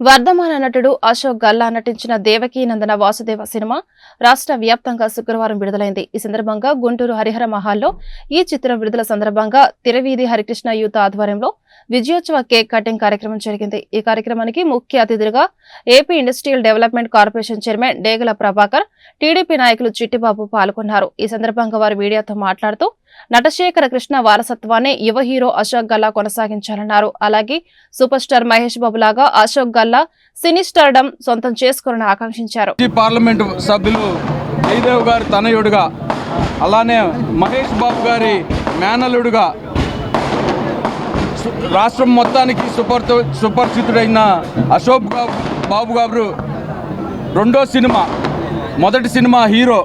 వర్ధమాన నటుడు అశోక్ గల్లా నటించిన దేవకీనందన వాసుదేవ సినిమా రాష్ట్ర వ్యాప్తంగా శుక్రవారం విడుదలైంది. ఈ సందర్భంగా గుంటూరు హరిహర మహాల్లో ఈ చిత్రం విడుదల సందర్భంగా తిరవీధి హరికృష్ణ యూత్ ఆధ్వర్యంలో విజయోత్సవ కేక్ కటింగ్ కార్యక్రమం జరిగింది. ఈ కార్యక్రమానికి ముఖ్య అతిథులుగా AP industrial development corporation chairman Degala Prabhakar TDP నాయకులు చిట్టిబాబు పాల్గొన్నారు. ఈ సందర్భంగా వారు మీడియాతో మాట్లాడుతూ నటశేఖర కృష్ణ వారసత్వాన్ని యువ హీరో అశోక్ గల్లా కొనసాగించాలన్నారు. అలాగే సూపర్ స్టార్ మహేష్ బాబు లాగా అశోక్ గల్లా సినీ స్టార్డం సొంతం చేసుకోవాలని ఆకాంక్షించారు. మాజీ పార్లమెంటు సభ్యులు జయదేవ్ గారి తనయుడుగా అలానే మహేష్ బాబు గారి మేనలుడుగా రాష్ట్రం మొత్తానికి సుపర్ సుపరిచితుడైన అశోక్ బాబు బాబు గారు రెండో సినిమా మొదటి సినిమా హీరో.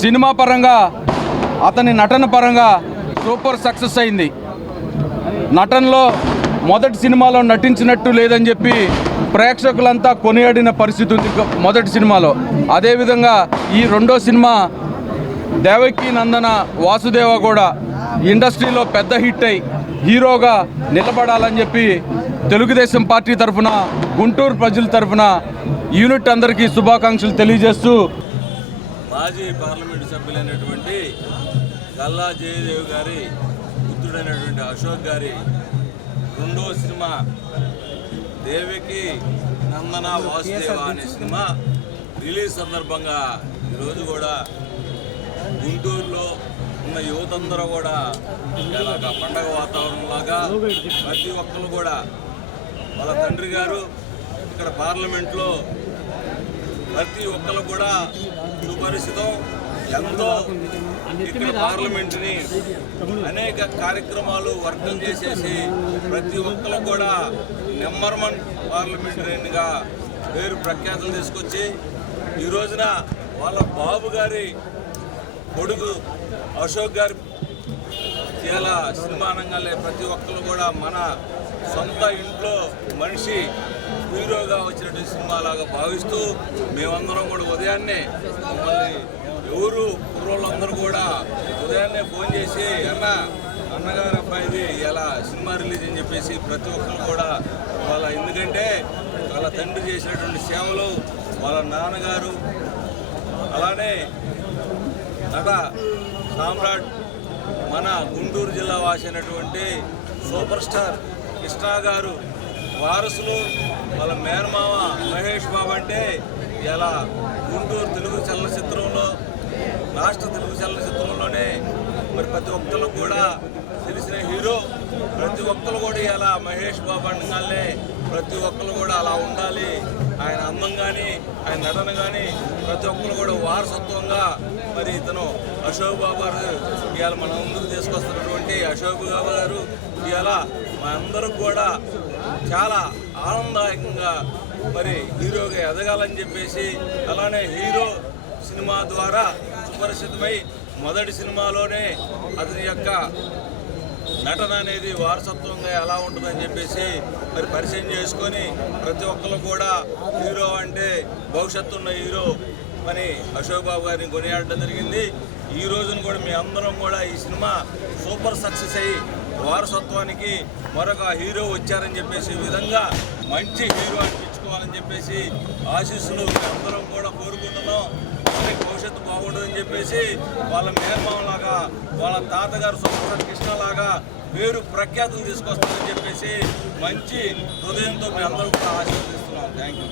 సినిమా పరంగా అతని నటన పరంగా సూపర్ సక్సెస్ అయింది. నటనలో మొదటి సినిమాలో నటించినట్టు లేదని చెప్పి ప్రేక్షకులంతా కొనియాడిన పరిస్థితి ఉంది మొదటి సినిమాలో. అదేవిధంగా ఈ రెండో సినిమా దేవకి నందన వాసుదేవ కూడా ఇండస్ట్రీలో పెద్ద హిట్ అయి హీరోగా నిలబడాలని చెప్పి తెలుగుదేశం పార్టీ తరఫున గుంటూరు ప్రజల తరఫున యూనిట్ అందరికీ శుభాకాంక్షలు తెలియజేస్తూ మాజీ పార్లమెంటు సభ్యులైనటువంటి గల్లా జయదేవ్ గారి పుత్రుడైనటువంటి అశోక్ గారి రెండో సినిమా దేవికి నందన వాసుదేవ అనే సినిమా రిలీజ్ సందర్భంగా ఈరోజు కూడా గుంటూరులో ఉన్న యువతందరూ కూడా ఇలాగ పండగ వాతావరణం లాగా ప్రతి ఒక్కరు కూడా వాళ్ళ తండ్రి గారు ఇక్కడ పార్లమెంట్లో ప్రతి ఒక్కరు కూడా సుపరిచితం ఎంతో ఇక్కడ పార్లమెంట్ని అనేక కార్యక్రమాలు వర్గం చేసేసి ప్రతి ఒక్కరు కూడా నెంబర్ వన్ పార్లమెంటరీగా పేరు ప్రఖ్యాతులు తీసుకొచ్చి ఈ రోజున వాళ్ళ బాబు గారి కొడుకు అశోక్ గారి చాలా సినిమా రంగాలే ప్రతి ఒక్కరు కూడా మన సొంత ఇంట్లో మనిషి హీరోగా వచ్చినటువంటి సినిమాలాగా భావిస్తూ మేమందరం కూడా ఉదయాన్నే మమ్మల్ని ఎవరు అందరూ కూడా ఉదయాన్నే ఫోన్ చేసి అన్న అన్నగారు అబ్బాయిది ఇలా సినిమా రిలీజ్ అని చెప్పేసి ప్రతి ఒక్కరు కూడా వాళ్ళ ఎందుకంటే వాళ్ళ తండ్రి చేసినటువంటి సేవలు వాళ్ళ నాన్నగారు అలానే నట సామ్రాట్ మన గుంటూరు జిల్లా వాసి అయినటువంటి సూపర్ స్టార్ కృష్ణా గారు వారసులు వాళ్ళ మేనమామ మహేష్ బాబు అంటే ఇలా గుంటూరు తెలుగు చలనచిత్రంలో రాష్ట్ర తెలుగు చలనచిత్రంలోనే మరి ప్రతి ఒక్కరు కూడా తెలిసిన హీరో ప్రతి ఒక్కరు కూడా ఇలా మహేష్ బాబు అనగానే ప్రతి ఒక్కరు కూడా అలా ఉండాలి. ఆయన అందం కానీ ఆయన నటన కానీ ప్రతి ఒక్కరు కూడా వారసత్వంగా మరి ఇతను అశోక్ బాబు గారు ఇవాళ మన ముందుకు తీసుకొస్తున్నటువంటి అశోక్ బాబు గారు ఇవాళ మనందరూ కూడా చాలా ఆనందదాయకంగా మరి హీరోగా ఎదగాలని చెప్పేసి అలానే హీరో సినిమా ద్వారా సుపరిచితమై మొదటి సినిమాలోనే అతని యొక్క నటన అనేది వారసత్వంగా ఎలా ఉంటుందని చెప్పేసి మరి పరిచయం చేసుకొని ప్రతి ఒక్కరు కూడా హీరో అంటే భవిష్యత్తు ఉన్న హీరో అని అశోక్ బాబు గారిని కొనియాడడం జరిగింది. ఈ రోజున కూడా మీ అందరం కూడా ఈ సినిమా సూపర్ సక్సెస్ అయ్యి వారసత్వానికి మరొక హీరో వచ్చారని చెప్పేసి ఈ విధంగా మంచి హీరో అనిపించుకోవాలని చెప్పేసి ఆశీస్సులు మీ అందరం కూడా కోరుకుంటున్నాం. వాళ్ళకి భవిష్యత్తు బాగుండదని చెప్పేసి వాళ్ళ మేనమామలాగా వాళ్ళ తాతగారు సూపర్ కృష్ణ లాగా పేరు ప్రఖ్యాతులు తీసుకొస్తారని చెప్పేసి మంచి హృదయంతో మీ అందరూ కూడా ఆశీర్వదిస్తున్నాం. Thank you